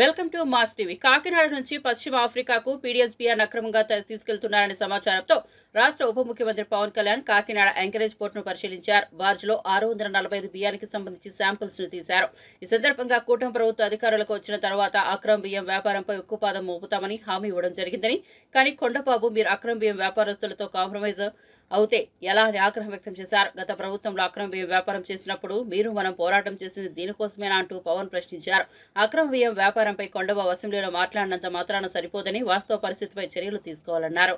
Welcome to mass TV. Kakinada నుంచి పశ్చిమ ఆఫ్రికాకు పీడీఎస్ బియ్యాన్ని అక్రమంగా తీసుకెళ్తున్నారనే సమాచారంతో రాష్ట్ర ఉప ముఖ్యమంత్రి పవన్ కళ్యాణ్ కాకినాడ యాంకరేజ్ పోర్టును పరిశీలించారు. బార్జ్లో 645 బియ్యానికి సంబంధించి శాంపిల్స్ ను తీశారు. ఈ సందర్భంగా కూటమి ప్రభుత్వ అధికారులకు వచ్చిన తర్వాత అక్రమ బియ్యం వ్యాపారంపై ఉక్కుపాదం మోపుతామని హామీ ఇవ్వడం జరిగిందని, కానీ కొండబాబు మీరు అక్రమ బియ్యం వ్యాపారస్తులతో కాంప్రమైజ్ అవుతే ఎలా అని ఆగ్రహం వ్యక్తం చేశారు. గత ప్రభుత్వంలో అక్రమ బియ్యం వ్యాపారం చేసినప్పుడు మనం పోరాటం చేసింది దీనికోసమేనా అంటూ పవన్ ప్రశ్నించారు. అక్రమ బియ్యం వ్యాపారంపై కొండబాబు అసెంబ్లీలో మాట్లాడినంత మాత్రాన సరిపోదని వాస్తవ పరిస్థితిపై చర్యలు తీసుకోవాలన్నారు.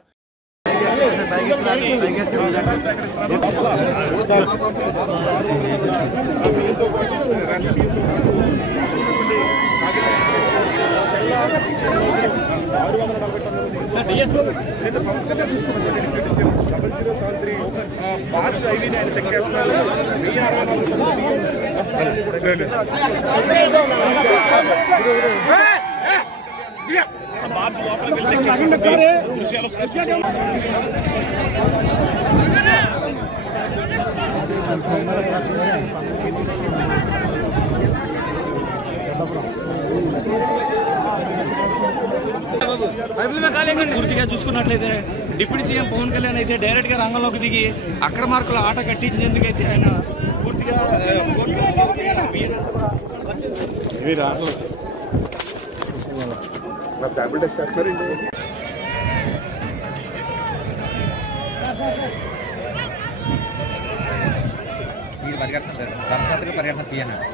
పూర్తిగా చూసుకున్నట్లయితే డిప్యూటీ సీఎం పవన్ కళ్యాణ్ అయితే డైరెక్ట్ గా రంగంలోకి దిగి అక్రమార్కుల ఆట కట్టించేందుకైతే ఆయన పూర్తిగా పరిగెడుతున్నారు.